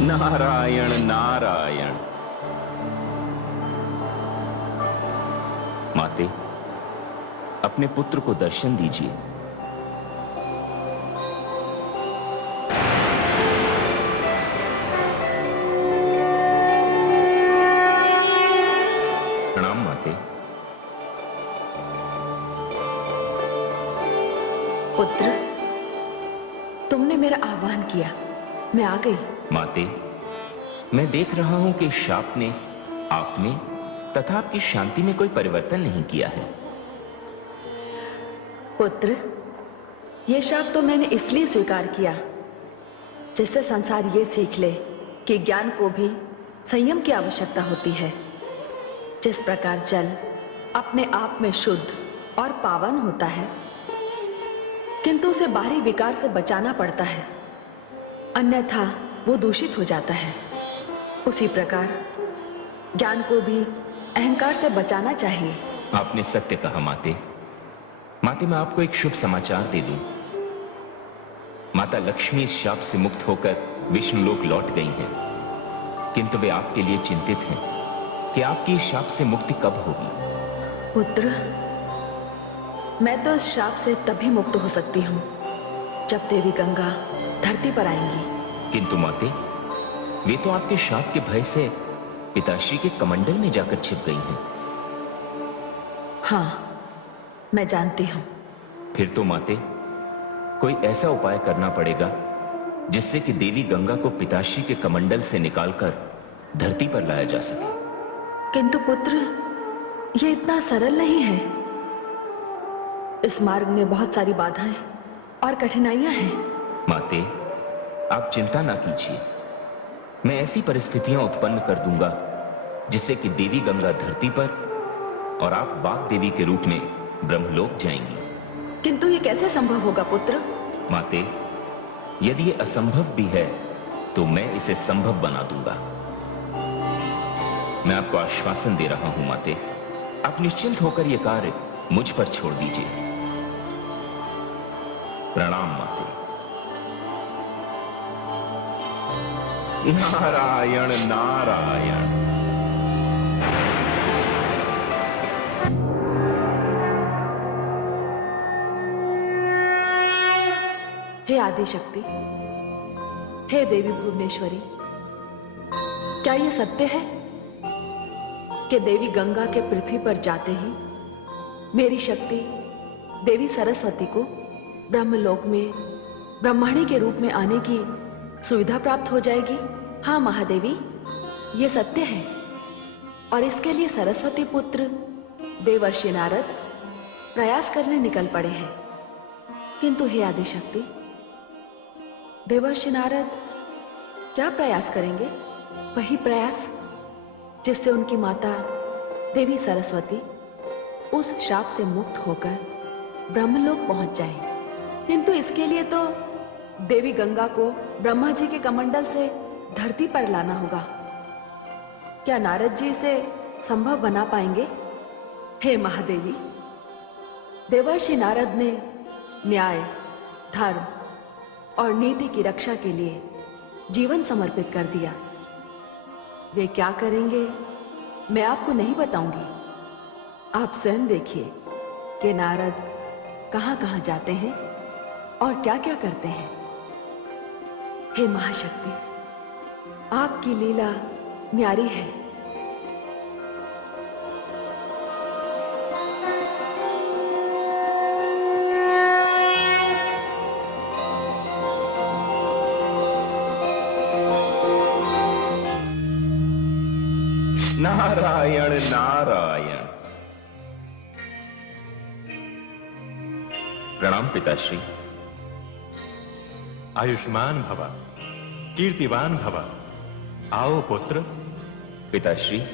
नारायण नारायण। माते, अपने पुत्र को दर्शन दीजिए। प्रणाम माते। पुत्र, तुमने मेरा आह्वान किया, मैं आ गई। माते, मैं देख रहा हूं कि शाप ने आप में तथा आपकी शांति में कोई परिवर्तन नहीं किया है। पुत्र, यह शाप तो मैंने इसलिए स्वीकार किया जिससे संसार ये सीख ले कि ज्ञान को भी संयम की आवश्यकता होती है। जिस प्रकार जल अपने आप में शुद्ध और पावन होता है, किंतु उसे बाहरी विकार से बचाना पड़ता है, अन्यथा वो दूषित हो जाता है। उसी प्रकार ज्ञान को भी अहंकार से बचाना चाहिए। आपने सत्य कहा माते। माते, मैं आपको एक शुभ समाचार दे दूं। माता लक्ष्मी इस शाप से मुक्त होकर विष्णुलोक लौट गई हैं, किंतु वे आपके लिए चिंतित हैं कि आपकी इस शाप से मुक्ति कब होगी। पुत्र, मैं तो इस शाप से तभी मुक्त हो सकती हूं जब देवी गंगा धरती पर आएंगी। किंतु माते, वे तो आपके शाप के भय से पिताश्री के कमंडल में जाकर छिप गई हैं। हाँ, मैं जानती हूं। फिर तो माते, कोई ऐसा उपाय करना पड़ेगा जिससे कि देवी गंगा को पिताश्री के कमंडल से निकालकर धरती पर लाया जा सके। किंतु पुत्र, यह इतना सरल नहीं है। इस मार्ग में बहुत सारी बाधाएं और कठिनाइयां हैं। माते, आप चिंता ना कीजिए। मैं ऐसी परिस्थितियां उत्पन्न कर दूंगा जिससे कि देवी गंगा धरती पर और आप वाग देवी के रूप में ब्रह्मलोक जाएंगी। किंतु ये कैसे संभव होगा पुत्र? माते, यदि ये असंभव भी है तो मैं इसे संभव बना दूंगा। मैं आपको आश्वासन दे रहा हूं माते, आप निश्चिंत होकर यह कार्य मुझ पर छोड़ दीजिए। प्रणाम माते। नारायण नारायण। हे आदिशक्ति, हे देवी भुवनेश्वरी, क्या यह सत्य है कि देवी गंगा के पृथ्वी पर जाते ही मेरी शक्ति देवी सरस्वती को ब्रह्मलोक में ब्रह्मणी के रूप में आने की सुविधा प्राप्त हो जाएगी? हाँ महादेवी, ये सत्य है। और इसके लिए सरस्वती पुत्र देवर्षि नारद प्रयास करने निकल पड़े हैं। किंतु हे आदिशक्ति, देवर्षि नारद क्या प्रयास करेंगे? वही प्रयास जिससे उनकी माता देवी सरस्वती उस श्राप से मुक्त होकर ब्रह्मलोक पहुंच जाए। किंतु इसके लिए तो देवी गंगा को ब्रह्मा जी के कमंडल से धरती पर लाना होगा। क्या नारद जी इसे संभव बना पाएंगे? हे महादेवी, देवर्षि नारद ने न्याय, धर्म और नीति की रक्षा के लिए जीवन समर्पित कर दिया। वे क्या करेंगे मैं आपको नहीं बताऊंगी। आप स्वयं देखिए कि नारद कहां-कहां जाते हैं और क्या-क्या करते हैं। हे महाशक्ति, आपकी लीला न्यारी है। नारायण नारायण। प्रणाम पिताश्री। आयुष्मान भव, कीर्तिवान भव। आओ पुत्र। पिताश्री,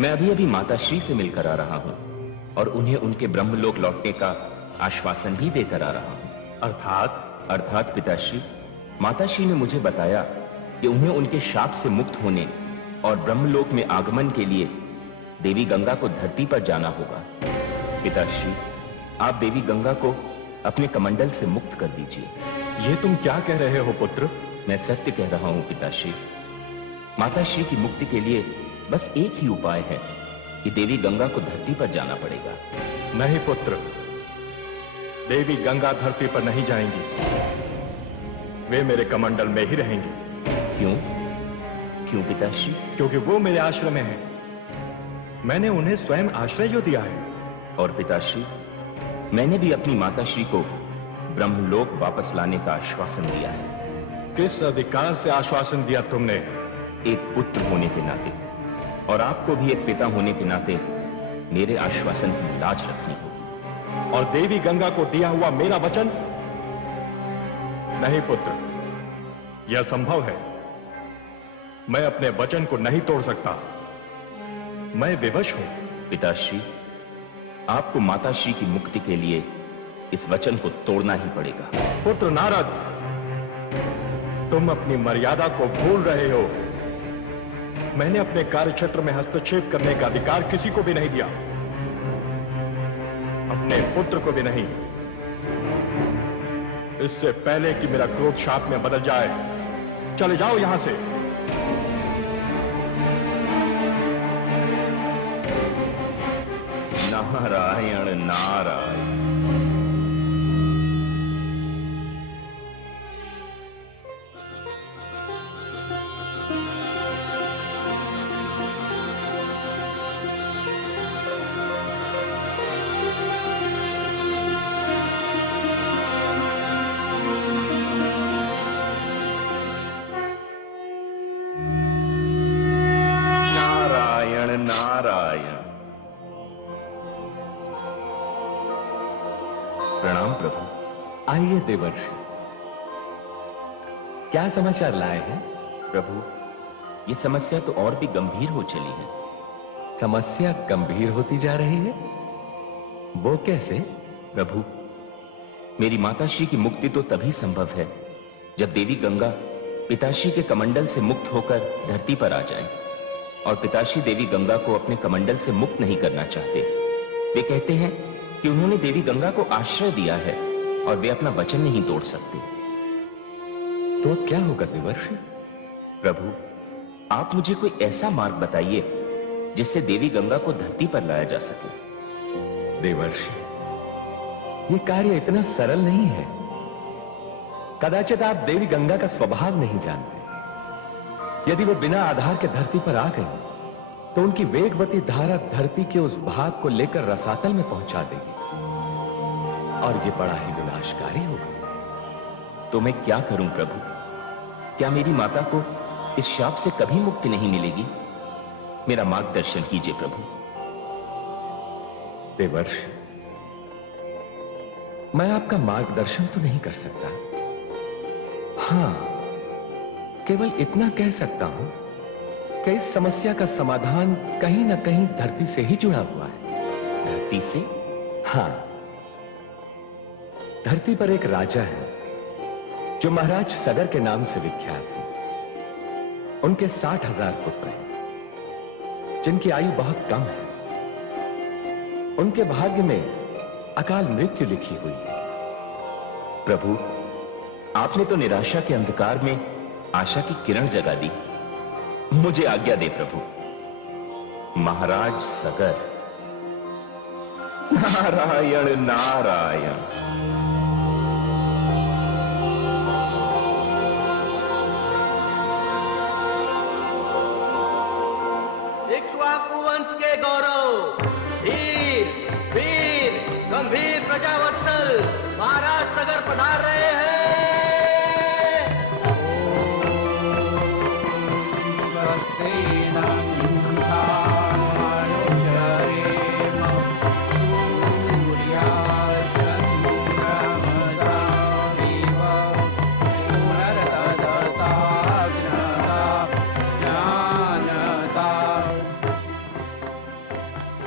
मैं अभी अभी माताश्री से मिलकर आ रहा हूं और उन्हें उनके ब्रह्मलोक लौटने का आश्वासन भी देकर आ रहा हूं। अर्थात पिताश्री, माताश्री ने मुझे बताया कि उन्हें उनके शाप से मुक्त होने और ब्रह्मलोक में आगमन के लिए देवी गंगा को धरती पर जाना होगा। पिताश्री, आप देवी गंगा को अपने कमंडल से मुक्त कर दीजिए। ये तुम क्या कह रहे हो पुत्र? मैं सत्य कह रहा हूं पिताश्री। माताश्री की मुक्ति के लिए बस एक ही उपाय है कि देवी गंगा को धरती पर जाना पड़ेगा। नहीं पुत्र, देवी गंगा धरती पर नहीं जाएंगी, वे मेरे कमंडल में ही रहेंगी। क्यों? क्यों पिताश्री? क्योंकि वो मेरे आश्रम में हैं। मैंने उन्हें स्वयं आश्रय जो दिया है। और पिताश्री, मैंने भी अपनी माताश्री को ब्रह्मलोक वापस लाने का आश्वासन दिया है। किस अधिकार से आश्वासन दिया तुमने? एक पुत्र होने के नाते, और आपको भी एक पिता होने के नाते मेरे आश्वासन की लाज रखनी होगी। और देवी गंगा को दिया हुआ मेरा वचन? नहीं पुत्र, यह संभव है। मैं अपने वचन को नहीं तोड़ सकता। मैं विवश हूं। पिताश्री, आपको माताश्री की मुक्ति के लिए इस वचन को तोड़ना ही पड़ेगा। पुत्र नारद, तुम अपनी मर्यादा को भूल रहे हो। मैंने अपने कार्यक्षेत्र में हस्तक्षेप करने का अधिकार किसी को भी नहीं दिया, अपने पुत्र को भी नहीं। इससे पहले कि मेरा क्रोध शाप में बदल जाए, चले जाओ यहां से। नारायण नारायण। नारायण नारायण। प्रणाम प्रभु। आइए देवर्षि, क्या समाचार लाए हैं? प्रभु, ये समस्या तो और भी गंभीर हो चली है। समस्या गंभीर होती जा रही है? वो कैसे? प्रभु, मेरी माताश्री की मुक्ति तो तभी संभव है जब देवी गंगा पिताश्री के कमंडल से मुक्त होकर धरती पर आ जाए। और पिताश्री देवी गंगा को अपने कमंडल से मुक्त नहीं करना चाहते। वे कहते हैं कि उन्होंने देवी गंगा को आश्रय दिया है और वे अपना वचन नहीं तोड़ सकते। तो अब क्या होगा देवर्षि? प्रभु, आप मुझे कोई ऐसा मार्ग बताइए जिससे देवी गंगा को धरती पर लाया जा सके। देवर्षि, ये कार्य इतना सरल नहीं है। कदाचित आप देवी गंगा का स्वभाव नहीं जानते। यदि वो बिना आधार के धरती पर आ गई तो उनकी वेगवती धारा धरती के उस भाग को लेकर रसातल में पहुंचा देगी, और ये बड़ा ही विनाशकारी होगा। तो मैं क्या करूं प्रभु? क्या मेरी माता को इस शाप से कभी मुक्ति नहीं मिलेगी? मेरा मार्गदर्शन कीजिए प्रभु। देवर्षि, मैं आपका मार्गदर्शन तो नहीं कर सकता। हां, केवल इतना कह सकता हूं कि इस समस्या का समाधान कहीं ना कहीं धरती से ही जुड़ा हुआ है। धरती से? हां, धरती पर एक राजा है जो महाराज सगर के नाम से विख्यात है। उनके 60,000 पुत्र हैं जिनकी आयु बहुत कम है। उनके भाग्य में अकाल मृत्यु लिखी हुई है। प्रभु, आपने तो निराशा के अंधकार में आशा की किरण जगा दी। मुझे आज्ञा दे प्रभु। महाराज सगर। नारायण नारायण। इक्ष्वाकु वंश के गौरव, धीर, वीर, गंभीर प्रजावत्सल महाराज सगर पधार रहे हैं।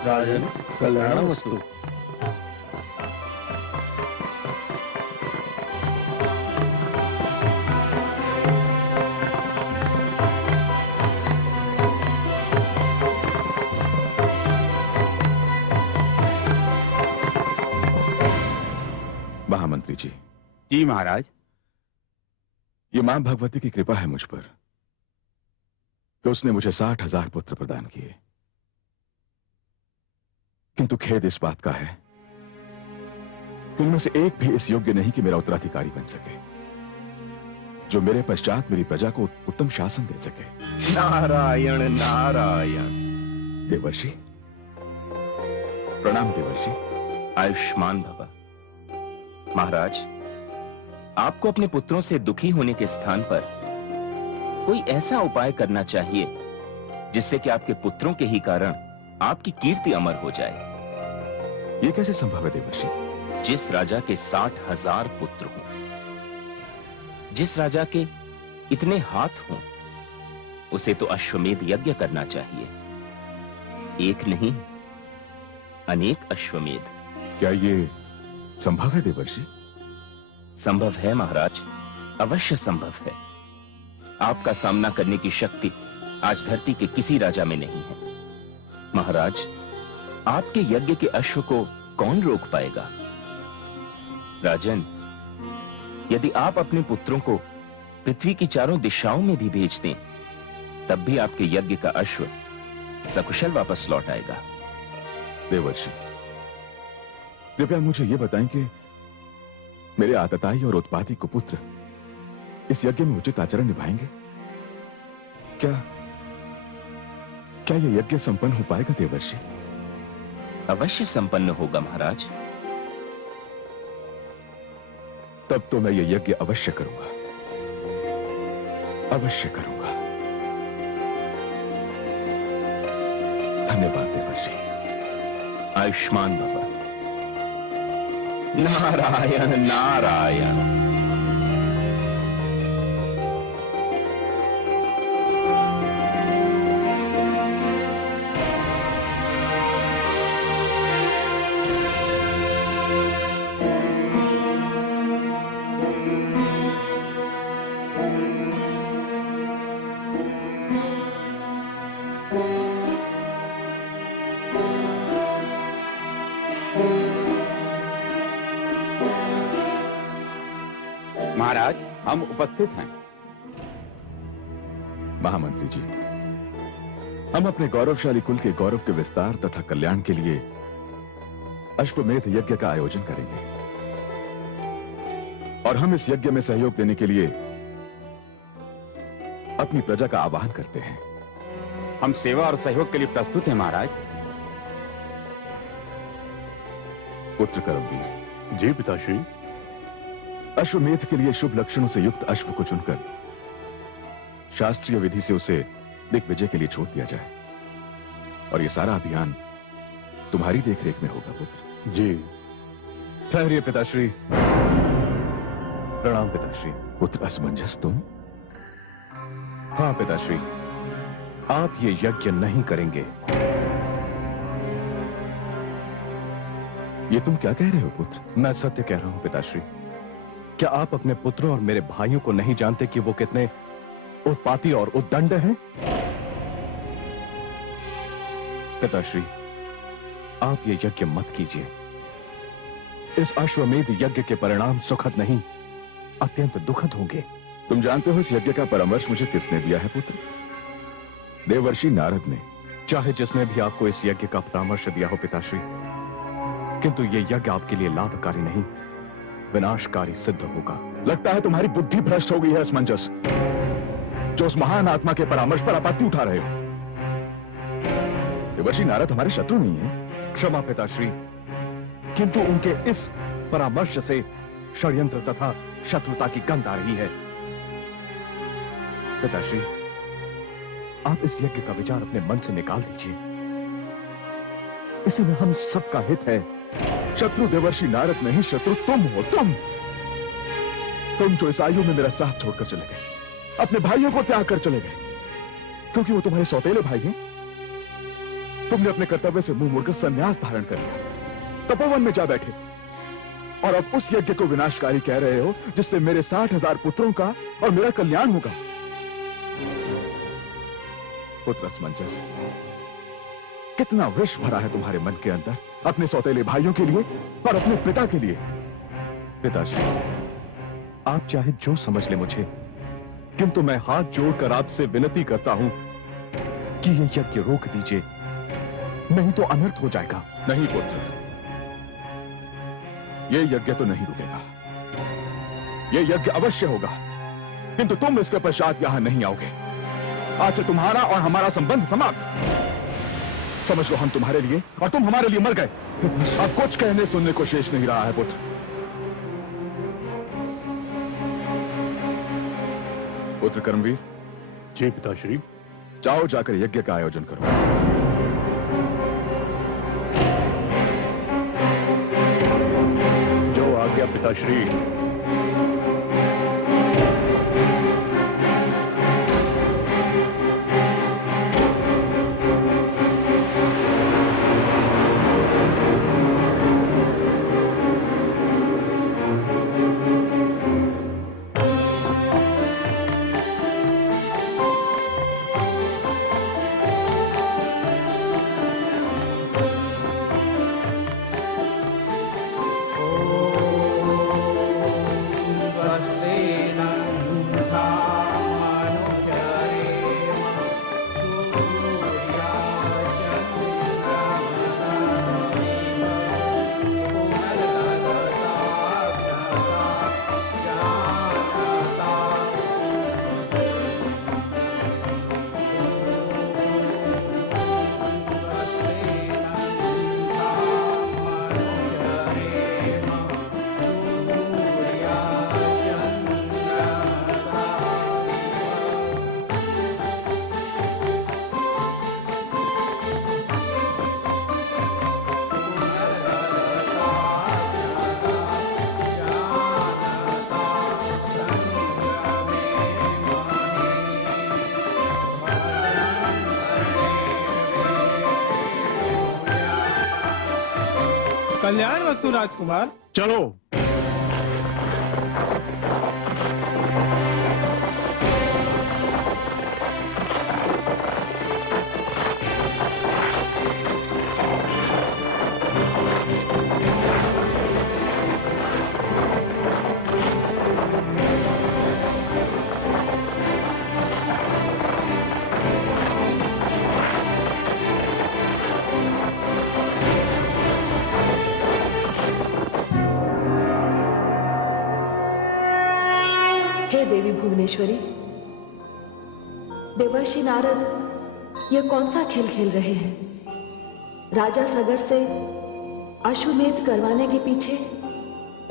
राजन, कल्याण वस्तु। जी। जी महाराज। ये मां भगवती की कृपा है मुझ पर कि उसने मुझे 60,000 पुत्र प्रदान किए, किंतु खेद इस बात का है कि उनमें से एक भी इस योग्य नहीं कि मेरा उत्तराधिकारी बन सके, जो मेरे पश्चात मेरी प्रजा को उत्तम शासन दे सके। नारायण नारायण। देवर्षि, प्रणाम देवर्षि। आयुष्मान भव। महाराज, आपको अपने पुत्रों से दुखी होने के स्थान पर कोई ऐसा उपाय करना चाहिए जिससे कि आपके पुत्रों के ही कारण आपकी कीर्ति अमर हो जाए। यह कैसे संभव है देवर्षि? जिस राजा के 60,000 पुत्र हों, जिस राजा के इतने हाथ हों, उसे तो अश्वमेध यज्ञ करना चाहिए। एक नहीं, अनेक अश्वमेध। क्या ये संभव है देवर्षि? संभव है महाराज, अवश्य संभव है। आपका सामना करने की शक्ति आज धरती के किसी राजा में नहीं है। महाराज, आपके यज्ञ के अश्व को कौन रोक पाएगा? राजन, यदि आप अपने पुत्रों को पृथ्वी की चारों दिशाओं में भी भेज दें, तब भी आपके यज्ञ का अश्व सकुशल वापस लौट आएगा। देवर्षि, कृपया मुझे यह बताएं कि मेरे आतताई और उत्पाती कुपुत्र इस यज्ञ में उचित आचरण निभाएंगे? क्या यह यज्ञ संपन्न हो पाएगा देवर्षि? अवश्य संपन्न होगा महाराज। तब तो मैं यह यज्ञ अवश्य करूंगा, अवश्य करूंगा। धन्यवाद देवर्षि। आयुष्मान भव। नारायण नारायण। महाराज, हम उपस्थित हैं। महामंत्री जी, हम अपने गौरवशाली कुल के गौरव के विस्तार तथा कल्याण के लिए अश्वमेध यज्ञ का आयोजन करेंगे, और हम इस यज्ञ में सहयोग देने के लिए अपनी प्रजा का आह्वान करते हैं। हम सेवा और सहयोग के लिए प्रस्तुत हैं महाराज। पुत्र करमवीर। जी पिताश्री। अश्वमेध के लिए शुभ लक्षणों से युक्त अश्व को चुनकर शास्त्रीय विधि से उसे दिग्विजय के लिए छोड़ दिया जाए, और यह सारा अभियान तुम्हारी देखरेख में होगा पुत्र। जी। ठहरिए पिताश्री। प्रणाम पिताश्री। पुत्र असमंजस तुम? हाँ पिताश्री, आप ये यज्ञ नहीं करेंगे। ये तुम क्या कह रहे हो पुत्र? मैं सत्य कह रहा हूं पिताश्री। क्या आप अपने पुत्रों और मेरे भाइयों को नहीं जानते कि वो कितने उत्पाती और उद्दंड हैं? पिताश्री, आप ये यज्ञ मत कीजिए। इस अश्वमेध यज्ञ के परिणाम सुखद नहीं, अत्यंत दुखद होंगे। तुम जानते हो इस यज्ञ का परामर्श मुझे किसने दिया है पुत्र? देवर्षि नारद ने। चाहे जिसने भी आपको इस यज्ञ का परामर्श दिया हो पिताश्री, किंतु यह यज्ञ आपके लिए लाभकारी नहीं, विनाशकारी सिद्ध होगा। लगता है तुम्हारी बुद्धि भ्रष्ट हो गई है असमंजस, जो उस महान आत्मा के परामर्श पर आपत्ति उठा रहे हो। देवर्षि नारद हमारे शत्रु नहीं है। क्षमा पिताश्री, किंतु उनके इस परामर्श से षड्यंत्र तथा शत्रुता की गंध आ रही है। पिताश्री, आप इस यज्ञ का विचार अपने मन से निकाल दीजिए। इसी में हम सबका हित है। शत्रु देवर्षि नारद नहीं, शत्रु तुम हो। तुम जो इस आयु में मेरा साथ छोड़कर चले गए, अपने भाइयों को त्याग कर चले गए, क्योंकि वो तुम्हारे सौतेले भाई हैं। तुमने अपने कर्तव्य से मुंह मोड़कर संन्यास धारण कर लिया, तपोवन में जा बैठे, और अब उस यज्ञ को विनाशकारी कह रहे हो जिससे मेरे 60,000 पुत्रों का और मेरा कल्याण होगा। पुत्र असमंजस, कितना विष भरा है तुम्हारे मन के अंदर अपने सौतेले भाइयों के लिए और अपने पिता के लिए। पिताश्री, आप चाहे जो समझ ले मुझे, किंतु मैं हाथ जोड़कर आपसे विनती करता हूं कि यह यज्ञ रोक दीजिए, नहीं तो अनर्थ हो जाएगा। नहीं पुत्र, यह यज्ञ तो नहीं रुकेगा। यह यज्ञ अवश्य होगा, किंतु तुम इसके पश्चात यहां नहीं आओगे। आज से तुम्हारा और हमारा संबंध समाप्त। समझ लो, हम तुम्हारे लिए और तुम हमारे लिए मर गए। अब कुछ कहने सुनने को शेष नहीं रहा है पुत्र। पुत्र कर्मवीर, जी पिताश्री। जाओ, जाकर यज्ञ का आयोजन करो। जो आज्ञा पिताश्री। कल्याण वस्तु राजकुमार। चलो। हे देवी भुवनेश्वरी, देवर्षि नारद यह कौन सा खेल खेल रहे हैं? राजा सगर से अश्वमेध करवाने के पीछे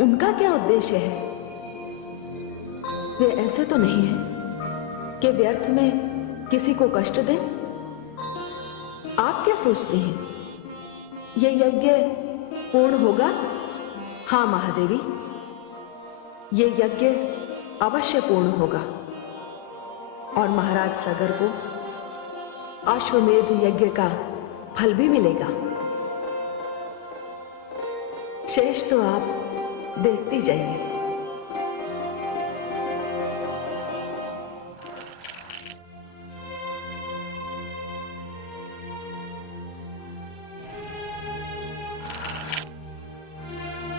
उनका क्या उद्देश्य है? वे ऐसे तो नहीं है कि व्यर्थ में किसी को कष्ट दें। आप क्या सोचते हैं, यह यज्ञ पूर्ण होगा? हाँ महादेवी, यह यज्ञ अवश्य पूर्ण होगा और महाराज सगर को अश्वमेध यज्ञ का फल भी मिलेगा। शेष तो आप देखती जाइए।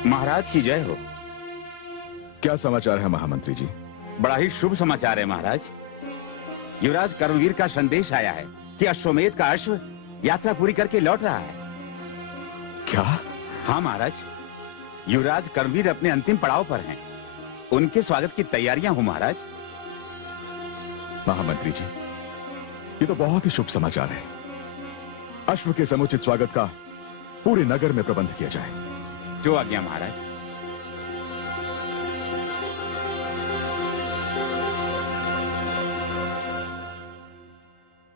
महाराज की जय हो। क्या समाचार है महामंत्री जी? बड़ा ही शुभ समाचार है महाराज। युवराज कर्मवीर का संदेश आया है कि अश्वमेध का अश्व यात्रा पूरी करके लौट रहा है। क्या? हाँ महाराज, युवराज कर्मवीर अपने अंतिम पड़ाव पर हैं। उनके स्वागत की तैयारियां हो महाराज। महामंत्री जी, ये तो बहुत ही शुभ समाचार है। अश्व के समुचित स्वागत का पूरे नगर में प्रबंध किया जाए। जो आज्ञा महाराज।